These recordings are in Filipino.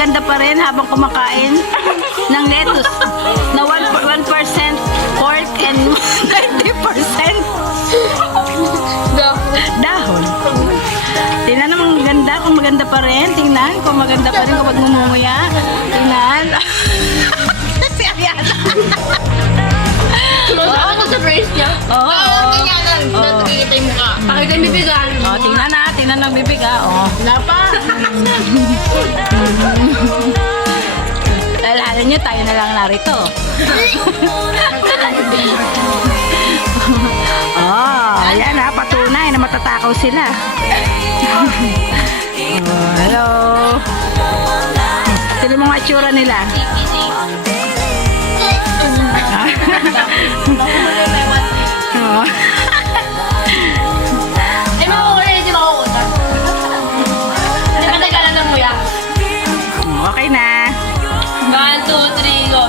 maganda pa rin habang kumakain ng lettuce na 1% pork and 90% dahon. Tingnan naman ganda, kung maganda pa rin. Tingnan kung maganda pa rin kapag mumumuya. Tingnan. Si Ariana. Sumasawa ko sa brace niya. Oo. Ganyan lang. Nakikita yung mukha. Pakita yung bibig ah. Oh, tingnan na. Tingnan ng bibig ah. Oh. Wala pa. Alala nyo, tayo na lang narito. Oh, ayan ha. Patunay na matatakaw sila. Oh, hello. Sila mga itsura nila. Oh. Eh, makukuli, hindi makukuta. Hindi ka nagkalan ng muya. Okay na. 1, 2, 3, go.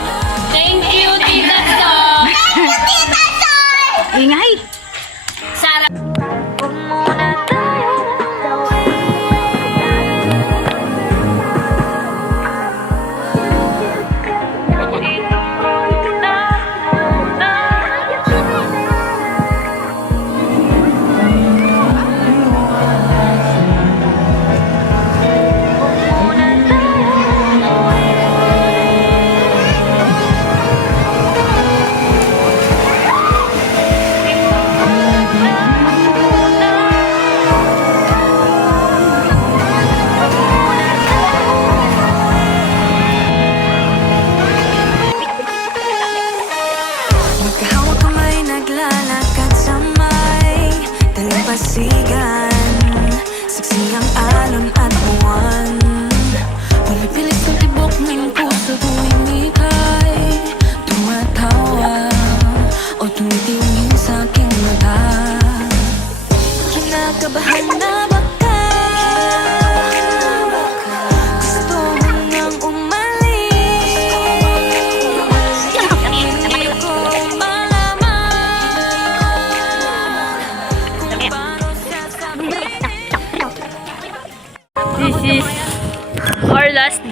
Thank you, Tita Soy! Ingay. Sarah.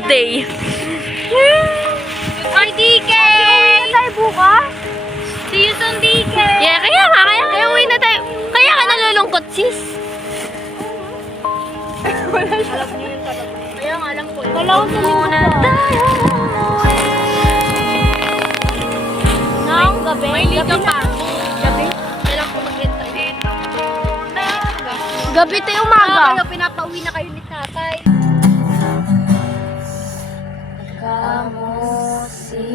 birthday. Ay, DK! Uwi na tayo bukas? See you soon, DK! Yeah, kaya uwi na tayo. Kaya ka nalulungkot, sis? Kaya nga alam ko. Huwag muna tayo umuwi. Nang gabi? May lito pa. Gabi? Kailangan ko mag-entry. Gabi tayo umaga. Pinapauwi na kayo ni tatay. Kamu si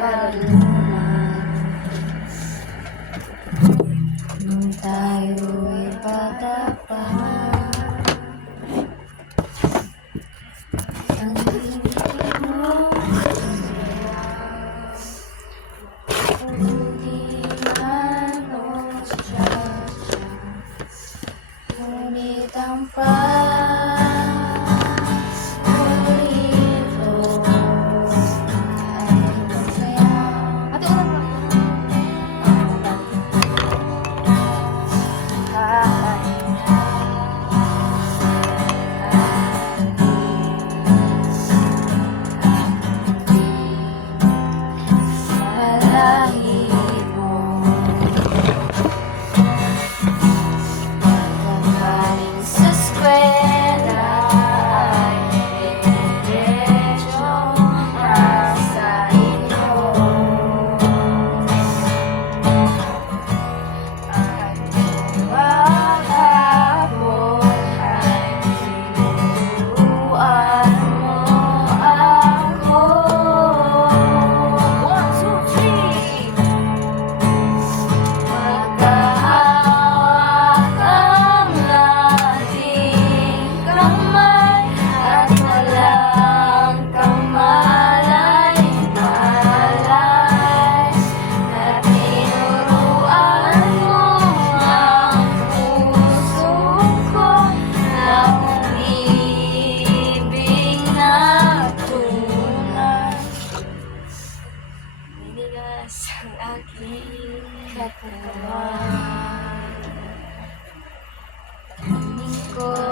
Karlunan, nung tayo'y padapa. Ang hindi mo ulihan o siya, ngunit ang ang aking katawan. Ko